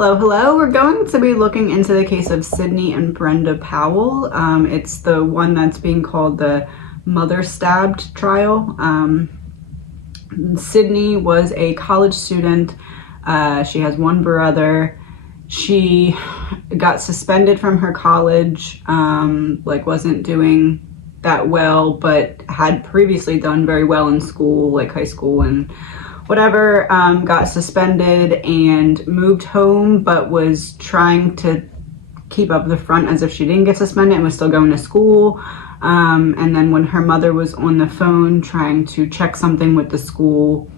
Hello, hello. We're going to be looking into the case of Sydney and Brenda Powell. It's the one that's being called the mother stabbed trial. Sydney was a college student. She has one brother. She got suspended from her college, wasn't doing that well, but had previously done very well in school, like high school and whatever. Got suspended and moved home, but was trying to keep up the front as if she didn't get suspended and was still going to school. And then when her mother was on the phone trying to check something with the school,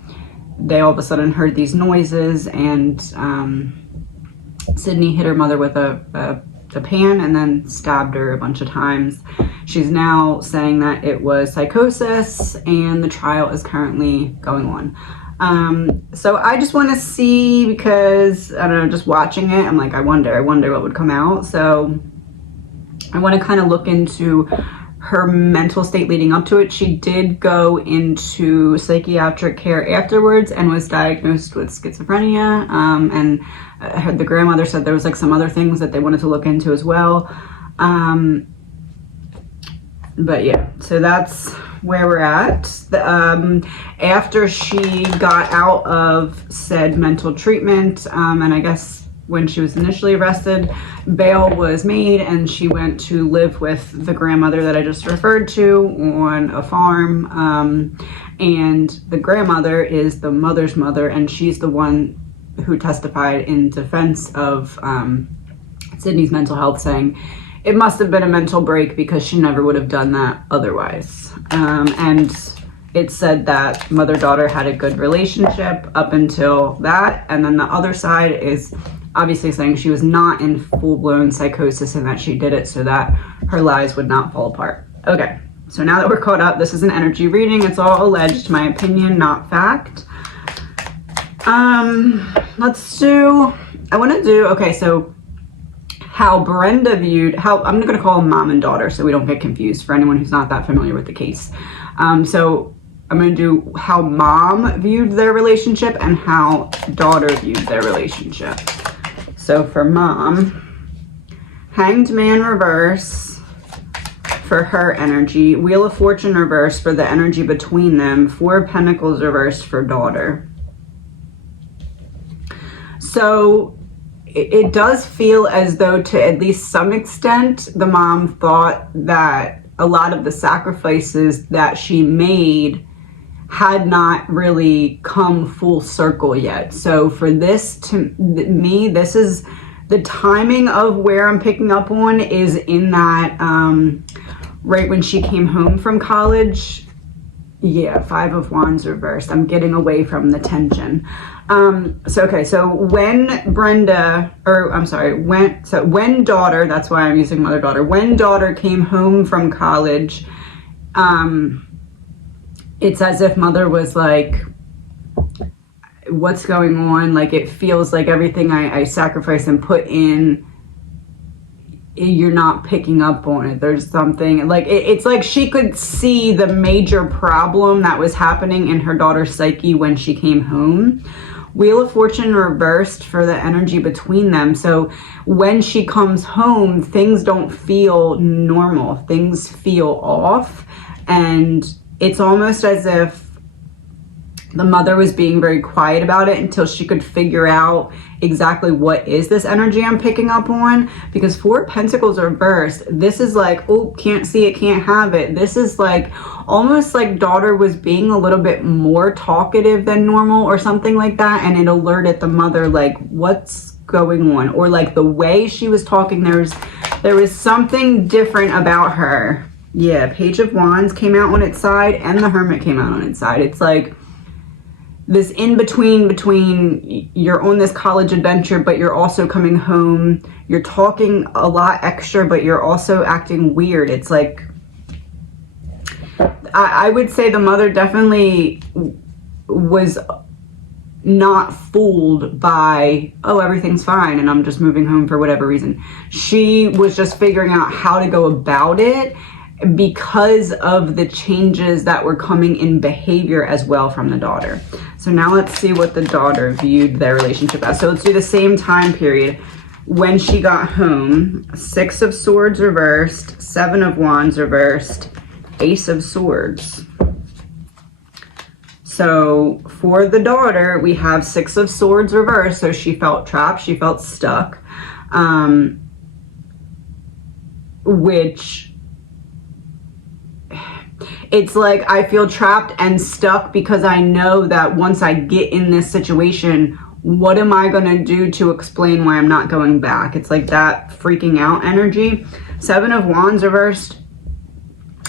they all of a sudden heard these noises, and Sydney hit her mother with a pan and then stabbed her a bunch of times. She's now saying that it was psychosis, and the trial is currently going on. So I just want to see, because I don't know, just watching it, I'm like, I wonder what would come out. So I want to kind of look into her mental state leading up to it. She did go into psychiatric care afterwards and was diagnosed with schizophrenia. And I heard the grandmother said there was like some other things that they wanted to look into as well. But yeah, so that's where we're at. After she got out of said mental treatment, and I guess when she was initially arrested, bail was made and she went to live with the grandmother that I just referred to on a farm. And the grandmother is the mother's mother, and she's the one who testified in defense of Sydney's mental health, saying it must have been a mental break because she never would have done that otherwise. And it said that mother-daughter had a good relationship up until that. And then the other side is obviously saying she was not in full-blown psychosis and that she did it so that her lies would not fall apart. Okay, so now that we're caught up, this is an energy reading. It's all alleged, my opinion, not fact. Okay, so how Brenda viewed, I'm going to call them mom and daughter so we don't get confused for anyone who's not that familiar with the case. So I'm going to do how mom viewed their relationship and how daughter viewed their relationship. So for mom, Hanged Man reverse for her energy, Wheel of Fortune reverse for the energy between them, Four of Pentacles reversed for daughter. So it does feel as though, to at least some extent, the mom thought that a lot of the sacrifices that she made had not really come full circle yet. So for this, to me, this is the timing of where I'm picking up on is in that right when she came home from college. Yeah, Five of Wands reversed. I'm getting away from the tension. So when when daughter, that's why I'm using mother-daughter, when daughter came home from college, it's as if mother was like, what's going on? Like, it feels like everything I sacrificed and put in, you're not picking up on it. There's something like it's like she could see the major problem that was happening in her daughter's psyche when she came home. Wheel of Fortune reversed for the energy between them. So when she comes home, things don't feel normal. Things feel off, and it's almost as if the mother was being very quiet about it until she could figure out exactly what is this energy I'm picking up on. Because Four of Pentacles reversed, this is like, oh, can't see it, can't have it. This is like almost like daughter was being a little bit more talkative than normal or something like that, and it alerted the mother like, what's going on? Or like the way she was talking, there was something different about her. Yeah, Page of Wands came out on its side and the Hermit came out on its side. It's like this in between you're on this college adventure, but you're also coming home. You're talking a lot extra, but you're also acting weird. It's like, I would say the mother definitely was not fooled by, oh, everything's fine and I'm just moving home for whatever reason. She was just figuring out how to go about it. because of the changes that were coming in behavior as well from the daughter. So now let's see what the daughter viewed their relationship as. So let's do the same time period. When she got home, 6 of Swords reversed, 7 of Wands reversed, Ace of Swords. So for the daughter, we have 6 of Swords reversed. So she felt trapped, she felt stuck, which it's like I feel trapped and stuck because I know that once I get in this situation, what am I going to do to explain why I'm not going back? It's like that freaking out energy. 7 of Wands reversed.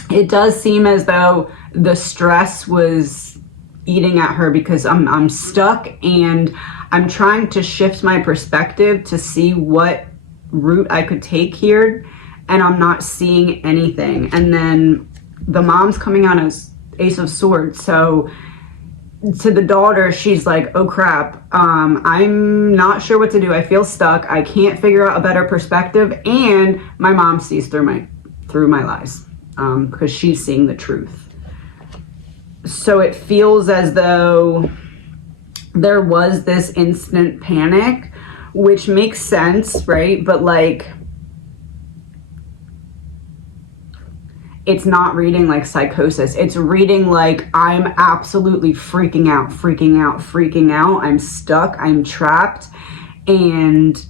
It does seem as though the stress was eating at her because I'm stuck and I'm trying to shift my perspective to see what route I could take here, and I'm not seeing anything. And then the mom's coming out as Ace of Swords. So to the daughter, she's like, oh crap, I'm not sure what to do. I feel stuck. I can't figure out a better perspective. And my mom sees through my lies because she's seeing the truth. So it feels as though there was this instant panic, which makes sense, right? But like, it's not reading like psychosis. It's reading like I'm absolutely freaking out. I'm stuck, I'm trapped, and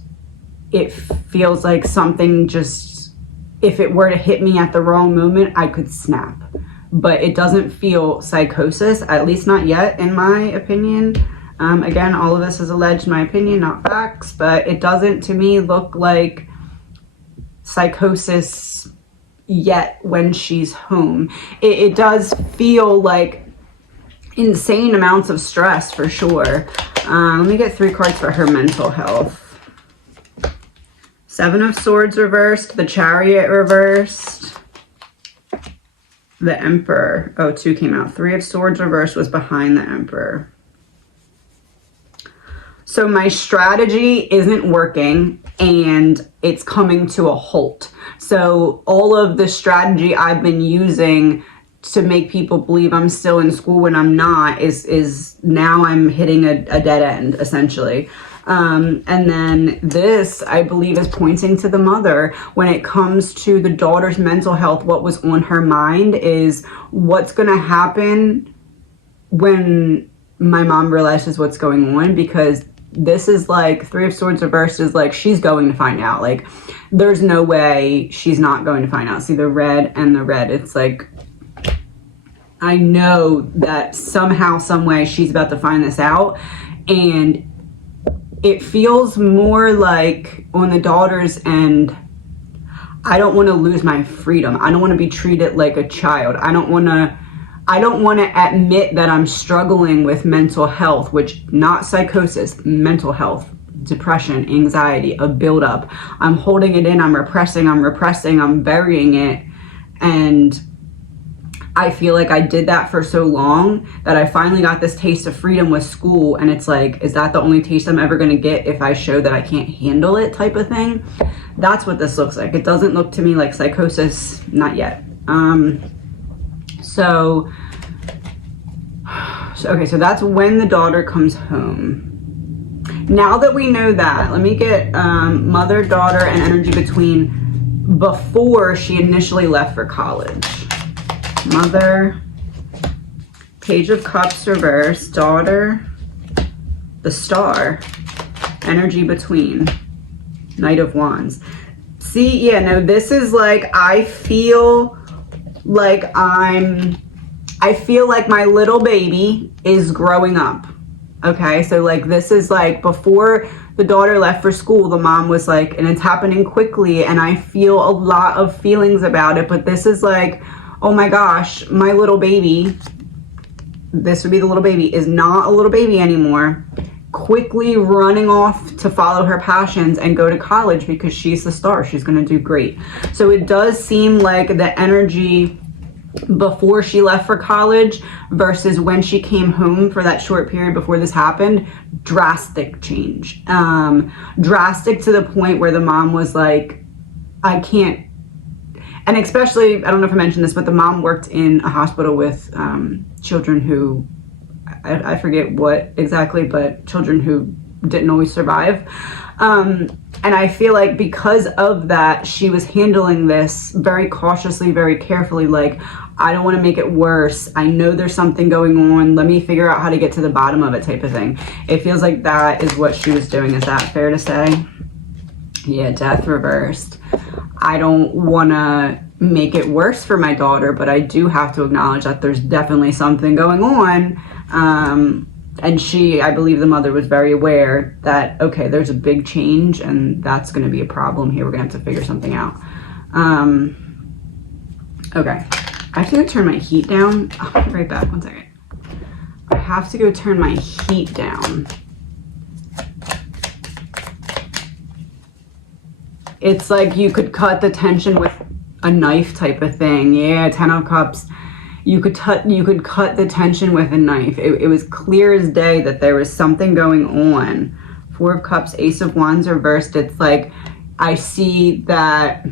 it feels like something just, if it were to hit me at the wrong moment, I could snap. But it doesn't feel psychosis, at least not yet, in my opinion. Again, all of this is alleged, my opinion, not facts, but it doesn't to me look like psychosis yet when she's home. It does feel like insane amounts of stress for sure. Let me get 3 cards for her mental health. 7 of Swords reversed, the Chariot reversed, the Emperor. Oh, 2 came out. 3 of Swords reversed was behind the Emperor. So my strategy isn't working and it's coming to a halt. So all of the strategy I've been using to make people believe I'm still in school when I'm not is now I'm hitting a dead end, essentially. And then this, I believe, is pointing to the mother. When it comes to the daughter's mental health, what was on her mind is what's going to happen when my mom realizes what's going on, because this is like 3 of Swords reversed is like she's going to find out. Like there's no way she's not going to find out. See the red and the red. It's like I know that somehow, some way she's about to find this out, and it feels more like on the daughter's end, I don't want to lose my freedom. I don't want to be treated like a child. I don't want to admit that I'm struggling with mental health, which not psychosis, mental health, depression, anxiety, a buildup. I'm holding it in, I'm repressing, I'm burying it. And I feel like I did that for so long that I finally got this taste of freedom with school. And it's like, is that the only taste I'm ever going to get if I show that I can't handle it type of thing? That's what this looks like. It doesn't look to me like psychosis, not yet. So that's when the daughter comes home. Now that we know that, let me get mother, daughter, and energy between before she initially left for college. Mother, Page of Cups reverse, daughter, the Star, energy between, Knight of Wands. See, yeah, no, this is like, I feel like my little baby is growing up. Okay, so like this is like before the daughter left for school, the mom was like, and it's happening quickly, and I feel a lot of feelings about it, but this is like, oh my gosh, my little baby, this would be the little baby, is not a little baby anymore, quickly running off to follow her passions and go to college because she's the star. She's going to do great. So it does seem like the energy before she left for college versus when she came home for that short period before this happened, drastic change. Drastic to the point where the mom was like, I can't. And especially, I don't know if I mentioned this, but the mom worked in a hospital with children who, I forget what exactly, but children who didn't always survive. And I feel like because of that, she was handling this very cautiously, very carefully. Like, I don't want to make it worse. I know there's something going on. Let me figure out how to get to the bottom of it, type of thing. It feels like that is what she was doing. Is that fair to say? Yeah, death reversed. I don't want to make it worse for my daughter, but I do have to acknowledge that there's definitely something going on. And she, I believe the mother was very aware that, okay, there's a big change and that's going to be a problem here. We're going to have to figure something out. Okay. I have to go turn my heat down. I'll be right back. 1 second. I have to go turn my heat down. It's like you could cut the tension with a knife type of thing. Yeah, 10 of Cups. You could cut the tension with a knife. It was clear as day that there was something going on. 4 of Cups, Ace of Wands reversed. It's like, I see that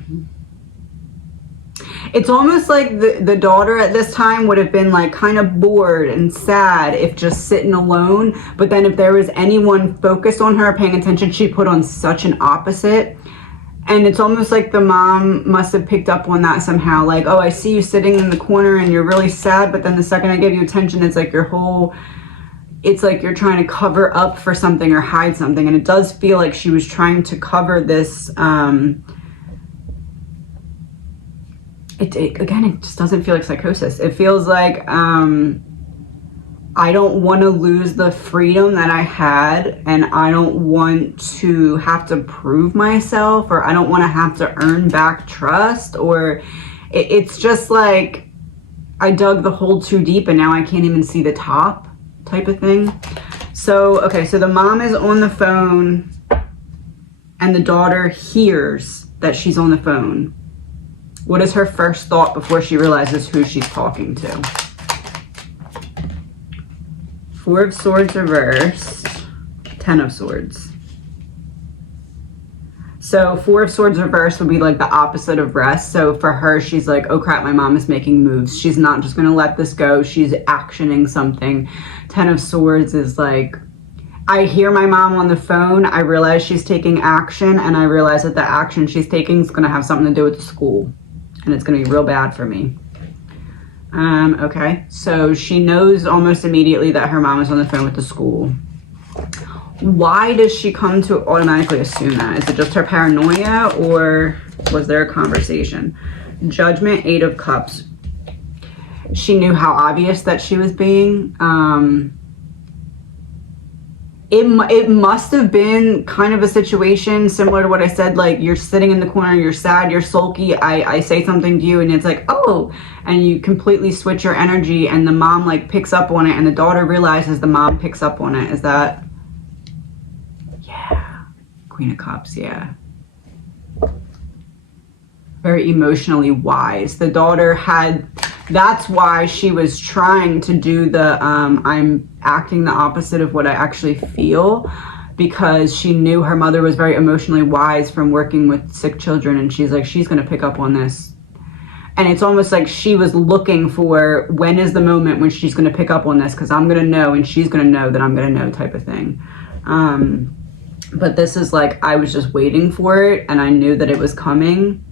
it's almost like the daughter at this time would have been like kind of bored and sad if just sitting alone. But then if there was anyone focused on her, paying attention, she put on such an opposite. And it's almost like the mom must have picked up on that somehow. Like, oh, I see you sitting in the corner and you're really sad. But then the second I give you attention, it's like it's like you're trying to cover up for something or hide something. And it does feel like she was trying to cover this. Again, it just doesn't feel like psychosis. It feels like I don't want to lose the freedom that I had, and I don't want to have to prove myself, or I don't want to have to earn back trust, or it's just like I dug the hole too deep and now I can't even see the top type of thing. So, okay, so the mom is on the phone and the daughter hears that she's on the phone. What is her first thought before she realizes who she's talking to? 4 of Swords reversed, 10 of Swords. So 4 of Swords reversed would be like the opposite of rest. So for her, she's like, oh crap, my mom is making moves. She's not just going to let this go. She's actioning something. 10 of Swords is like, I hear my mom on the phone. I realize she's taking action, and I realize that the action she's taking is going to have something to do with the school. And it's going to be real bad for me. Okay, so she knows almost immediately that her mom is on the phone with the school. Why does she come to automatically assume that? Is it just her paranoia, or was there a conversation? Judgment, 8 of Cups. She knew how obvious that she was being. It must have been kind of a situation similar to what I said, like you're sitting in the corner, you're sad, you're sulky, I say something to you and it's like, oh, and you completely switch your energy, and the mom like picks up on it, and the daughter realizes the mom picks up on it. Is that, yeah, Queen of Cups, yeah. Very emotionally wise. The daughter had, that's why she was trying to do the, I'm acting the opposite of what I actually feel, because she knew her mother was very emotionally wise from working with sick children, and she's like, she's going to pick up on this. And it's almost like she was looking for, when is the moment when she's going to pick up on this, because I'm going to know and she's going to know that I'm going to know type of thing. But this is like, I was just waiting for it, and I knew that it was coming.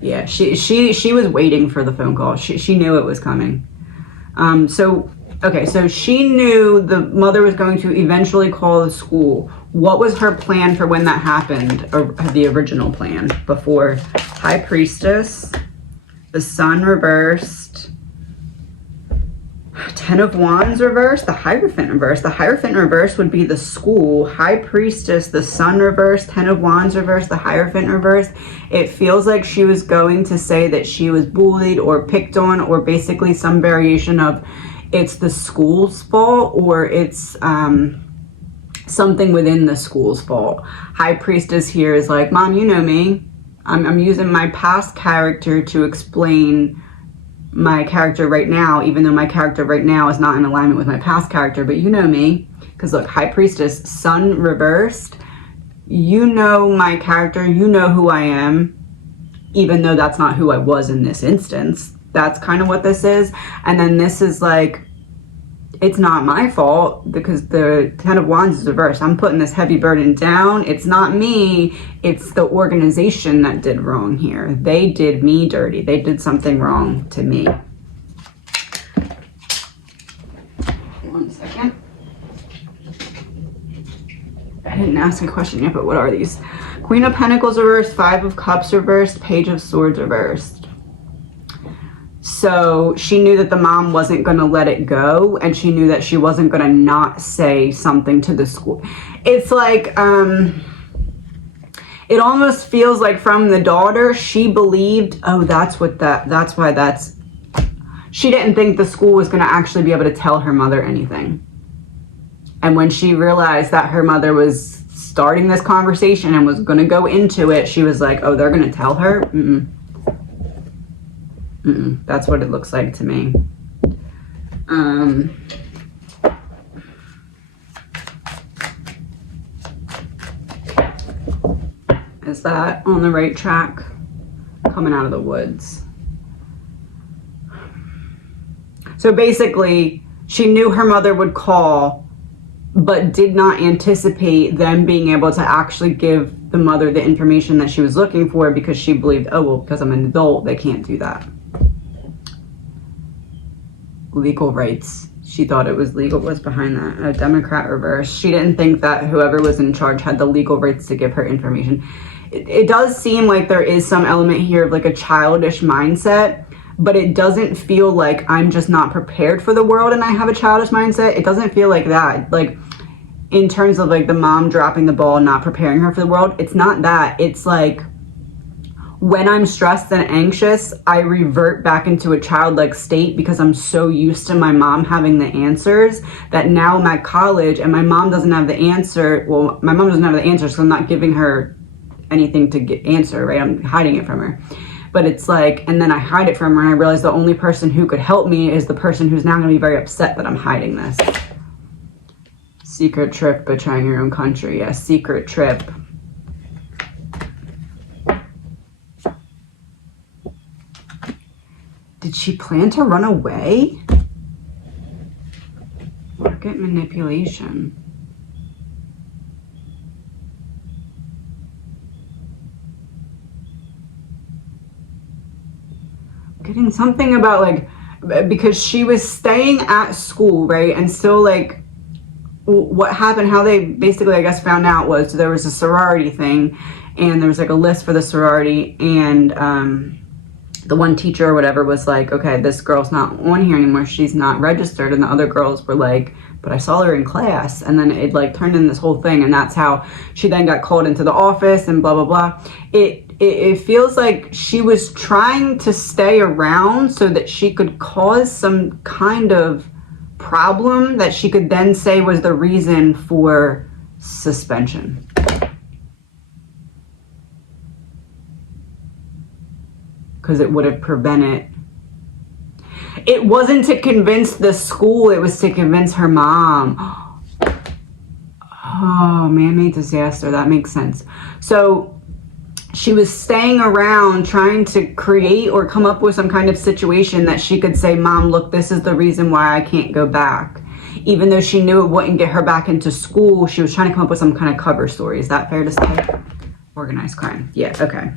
Yeah, she was waiting for the phone call. She knew it was coming. So she knew the mother was going to eventually call the school. What was her plan for when that happened, or the original plan before? High Priestess, the Sun reversed, 10 of Wands reversed, the Hierophant reversed. The Hierophant reversed would be the school. High Priestess, the Sun reversed, 10 of Wands reversed, the Hierophant reversed. It feels like she was going to say that she was bullied or picked on, or basically some variation of it's the school's fault, or it's something within the school's fault. High Priestess here is like, Mom, you know me. I'm using my past character to explain my character right now, even though my character right now is not in alignment with my past character, but you know me. Because look, High Priestess, Sun reversed. you know my character, you know who I am, even though that's not who I was in this instance. That's kind of what this is. And then this is like, it's not my fault because the Ten of Wands is reversed. I'm putting this heavy burden down. It's not me. It's the organization that did wrong here. They did me dirty. They did something wrong to me. 1 second. I didn't ask a question yet, but what are these? Queen of Pentacles reversed, Five of Cups reversed, Page of Swords reversed. So she knew that the mom wasn't going to let it go, and she knew that she wasn't going to not say something to the school. It's like, it almost feels like from the daughter, she believed, oh, that's why she didn't think the school was going to actually be able to tell her mother anything. And when she realized that her mother was starting this conversation and was going to go into it, she was like, oh, they're going to tell her? That's what it looks like to me. Is that on the right track? Coming out of the woods. So basically, she knew her mother would call, but did not anticipate them being able to actually give the mother the information that she was looking for, because she believed, oh, well, because I'm an adult, they can't do that. Legal rights. She thought it was legal. What's behind that? A Democrat reverse. She didn't think that whoever was in charge had the legal rights to give her information. It does seem like there is some element here of like a childish mindset, but it doesn't feel like I'm just not prepared for the world and I have a childish mindset. It doesn't feel like that. Like, in terms of like the mom dropping the ball and not preparing her for the world, it's not that. It's like, when I'm stressed and anxious, I revert back into a childlike state because I'm so used to my mom having the answers that now I'm at college and my mom doesn't have the answer. Well, my mom doesn't have the answer, so I'm not giving her anything to answer, right? I'm hiding it from her. But it's like, and then I hide it from her and I realize the only person who could help me is the person who's now going to be very upset that I'm hiding this. Secret trip, betraying your own country. Yes, secret trip. Did she plan to run away? Market manipulation. Getting something about like, because she was staying at school, right? And still like, what happened, how they basically, I guess, found out was there was a sorority thing and there was like a list for the sorority, and the one teacher or whatever was like, okay, this girl's not on here anymore, she's not registered. And the other girls were like, but I saw her in class. And then it like turned in this whole thing, and that's how she then got called into the office and blah, blah, blah. It feels like she was trying to stay around so that she could cause some kind of problem that she could then say was the reason for suspension. Because it would have prevented. It wasn't to convince the school, it was to convince her mom. Oh, man-made disaster, that makes sense. So she was staying around trying to create or come up with some kind of situation that she could say, Mom, look, this is the reason why I can't go back. Even though she knew it wouldn't get her back into school, she was trying to come up with some kind of cover story. Is that fair to say? Organized crime. Yeah, okay.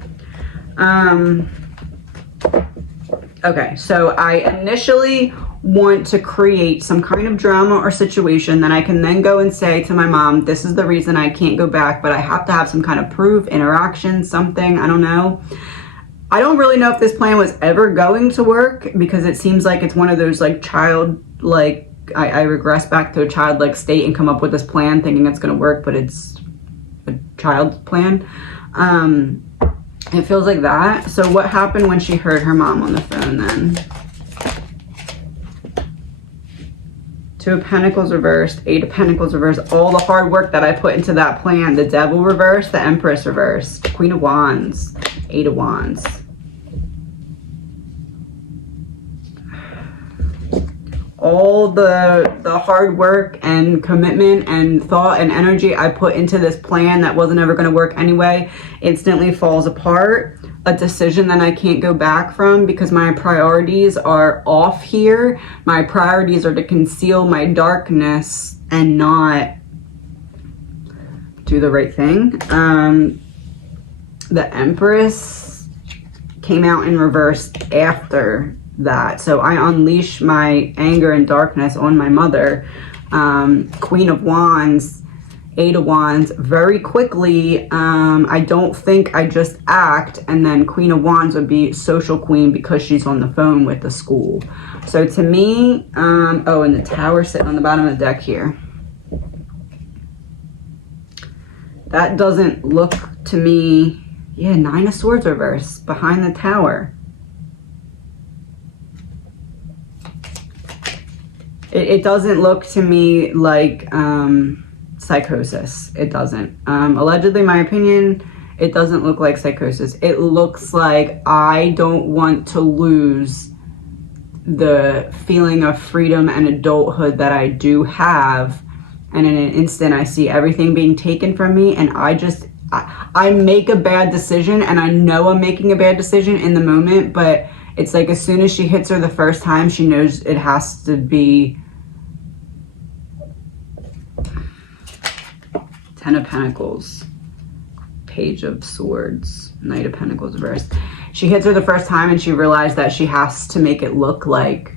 Okay, so I initially want to create some kind of drama or situation that I can then go and say to my mom, this is the reason I can't go back, but I have to have some kind of proof, interaction, something, I don't know. I don't really know if this plan was ever going to work, because it seems like it's one of those like childlike, I regress back to a childlike state and come up with this plan thinking it's going to work, but it's a child's plan. It feels like that. So what happened when she heard her mom on the phone then? Two of Pentacles reversed, Eight of Pentacles reversed. All the hard work that I put into that plan. The Devil reversed, the Empress reversed, Queen of Wands, Eight of Wands. all the hard work and commitment and thought and energy I put into this plan that wasn't ever going to work anyway instantly falls apart. A decision that I can't go back from because my priorities are off here. My priorities are to conceal my darkness and not do the right thing. The Empress came out in reverse after that. So I unleash my anger and darkness on my mother. Queen of Wands, Eight of Wands, very quickly. I don't think I just act, and then Queen of Wands would be social queen because she's on the phone with the school. So to me, oh, and the Tower sitting on the bottom of the deck here. That doesn't look to me, yeah, Nine of Swords reverse behind the Tower. It doesn't look to me like psychosis. It doesn't. Allegedly, my opinion, it doesn't look like psychosis. It looks like I don't want to lose the feeling of freedom and adulthood that I do have. And in an instant, I see everything being taken from me, and I make a bad decision, and I know I'm making a bad decision in the moment, but it's like as soon as she hits her the first time, she knows it has to be Ten of Pentacles, Page of Swords, Knight of Pentacles reversed. She hits her the first time and she realized that she has to make it look like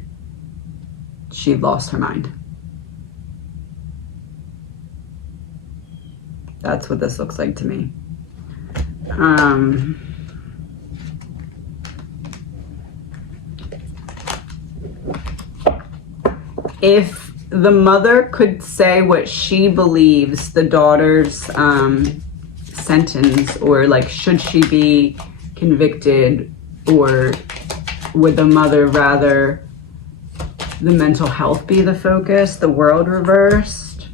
she lost her mind. That's what this looks like to me. If the mother could say what she believes the daughter's sentence, or like should she be convicted, or would the mother rather the mental health be the focus? The World reversed.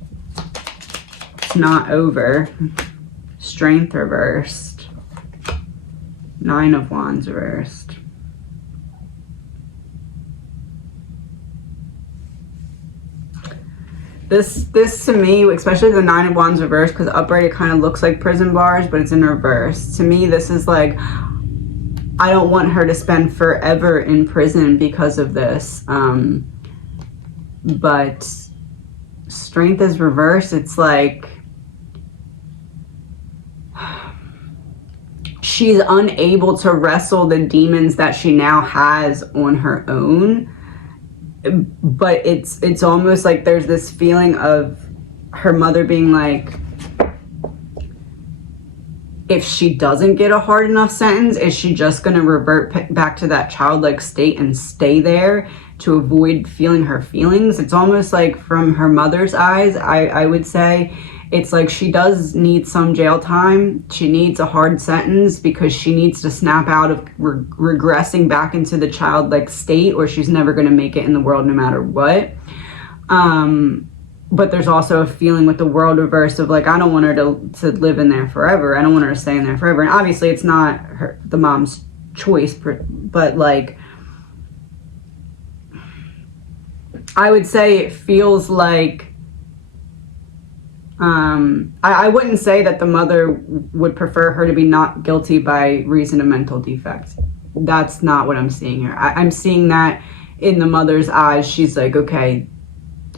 It's not over. Strength reversed. Nine of Wands reversed. This to me, especially the Nine of Wands reverse, because upright it kind of looks like prison bars, but it's in reverse. To me, this is like, I don't want her to spend forever in prison because of this. But Strength is reverse. It's like she's unable to wrestle the demons that she now has on her own. But it's almost like there's this feeling of her mother being like, if she doesn't get a hard enough sentence, is she just going to revert back to that childlike state and stay there to avoid feeling her feelings? It's almost like from her mother's eyes, I would say, it's like she does need some jail time. She needs a hard sentence because she needs to snap out of regressing back into the childlike state, or she's never going to make it in the world no matter what. But there's also a feeling with the World reverse of like, I don't want her to live in there forever. I don't want her to stay in there forever. And obviously it's not the mom's choice, but like, I would say it feels like, I wouldn't say that the mother would prefer her to be not guilty by reason of mental defect. That's not what I'm seeing here. I'm seeing that in the mother's eyes, she's like, okay,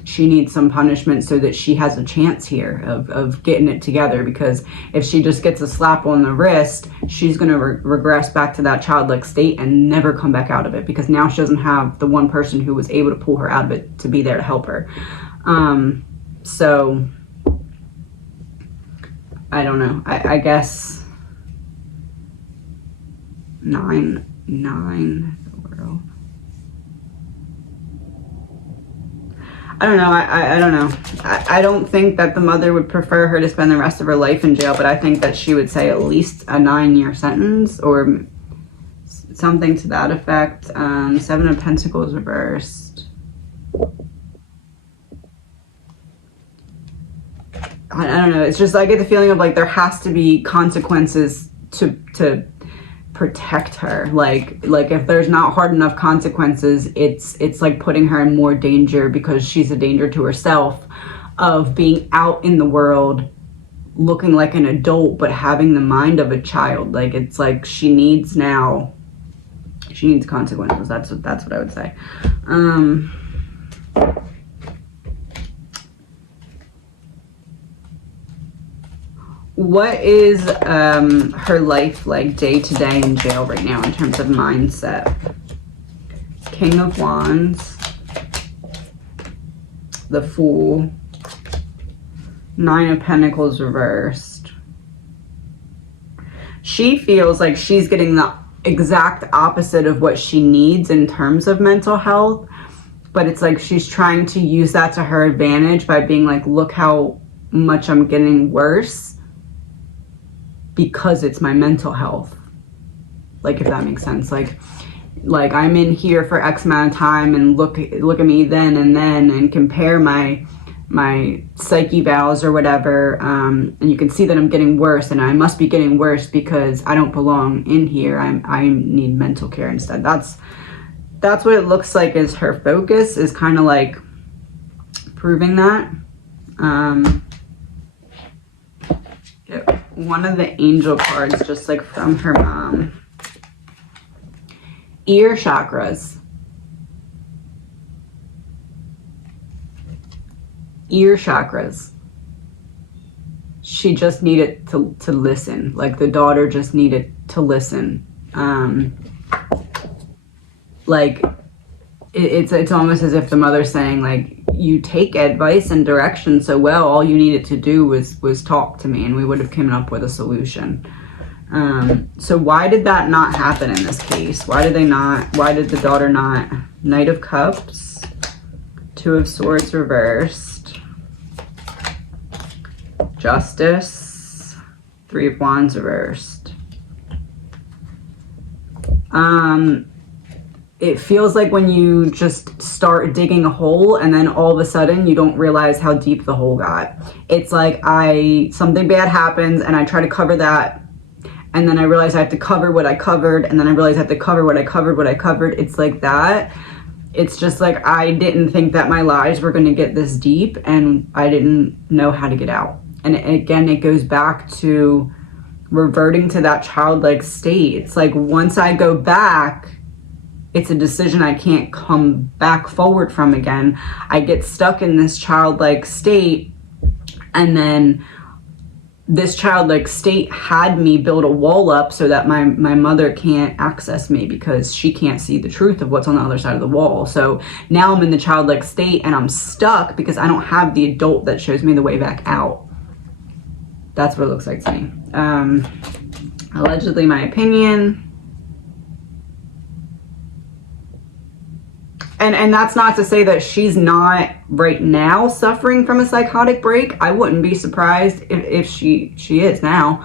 she needs some punishment so that she has a chance here of getting it together, because if she just gets a slap on the wrist, she's going to regress back to that childlike state and never come back out of it, because now she doesn't have the one person who was able to pull her out of it to be there to help her. So I don't know. I guess nine. I don't know. I don't know. I don't think that the mother would prefer her to spend the rest of her life in jail, but I think that she would say at least a 9-year sentence or something to that effect. Seven of Pentacles reversed. I don't know. It's just, I get the feeling of like there has to be consequences to protect her. Like if there's not hard enough consequences, it's like putting her in more danger, because she's a danger to herself of being out in the world looking like an adult but having the mind of a child. Like, it's like she needs consequences. That's what I would say. What is her life like day to day in jail right now in terms of mindset? King of Wands, the Fool, Nine of Pentacles reversed. She feels like she's getting the exact opposite of what she needs in terms of mental health, but it's like she's trying to use that to her advantage by being like, look how much I'm getting worse because it's my mental health. Like, if that makes sense. Like I'm in here for X amount of time, and look at me then and compare my psyche vows or whatever, and you can see that I'm getting worse, and I must be getting worse because I don't belong in here. I need mental care instead. That's what it looks like is her focus, is kind of like proving that. One of the angel cards, just like from her mom. Ear chakras. Ear chakras. She just needed to listen. Like, the daughter just needed to listen. Like, it's almost as if the mother's saying, like, you take advice and direction so well, all you needed to do was talk to me and we would have come up with a solution. So why did that not happen in this case? Why did the daughter not? Knight of Cups, Two of Swords reversed, Justice, Three of Wands reversed. It feels like when you just start digging a hole and then all of a sudden you don't realize how deep the hole got. It's like something bad happens and I try to cover that, and then I realize I have to cover what I covered, and then I realize I have to cover what I covered. It's like that. It's just like, I didn't think that my lies were going to get this deep, and I didn't know how to get out. And again, it goes back to reverting to that childlike state. It's like, once I go back, it's a decision I can't come back forward from again. I get stuck in this childlike state, and then this childlike state had me build a wall up so that my mother can't access me, because she can't see the truth of what's on the other side of the wall. So now I'm in the childlike state and I'm stuck because I don't have the adult that shows me the way back out. That's what it looks like to me. Allegedly, my opinion. And that's not to say that she's not right now suffering from a psychotic break. I wouldn't be surprised if she is now,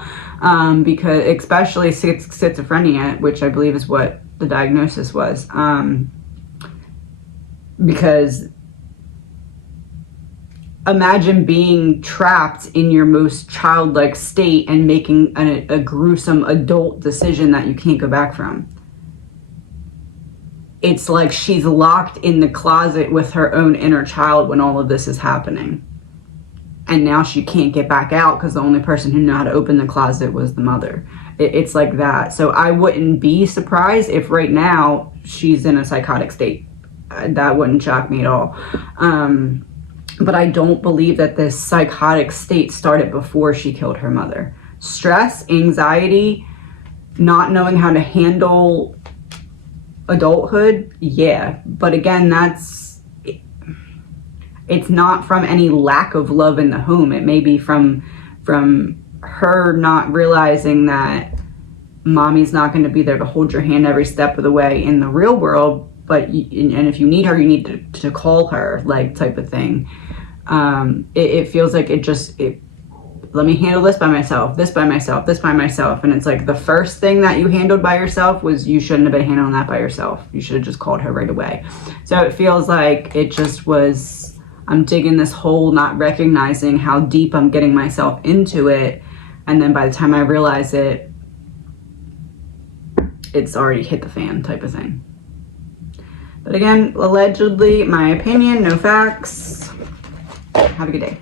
because especially schizophrenia, which I believe is what the diagnosis was, because imagine being trapped in your most childlike state and making a gruesome adult decision that you can't go back from. It's like she's locked in the closet with her own inner child when all of this is happening. And now she can't get back out because the only person who knew how to open the closet was the mother. It's like that. So I wouldn't be surprised if right now she's in a psychotic state. That wouldn't shock me at all. But I don't believe that this psychotic state started before she killed her mother. Stress, anxiety, not knowing how to handle adulthood, yeah, but again, it's not from any lack of love in the home. It may be from her not realizing that mommy's not going to be there to hold your hand every step of the way in the real world, but and if you need her, you need to call her, like, type of thing. It feels like let me handle this by myself, this by myself, this by myself. And it's like, the first thing that you handled by yourself was, you shouldn't have been handling that by yourself. You should have just called her right away. So it feels like it just was, I'm digging this hole, not recognizing how deep I'm getting myself into it. And then by the time I realize it, it's already hit the fan type of thing. But again, allegedly, my opinion, no facts. Have a good day.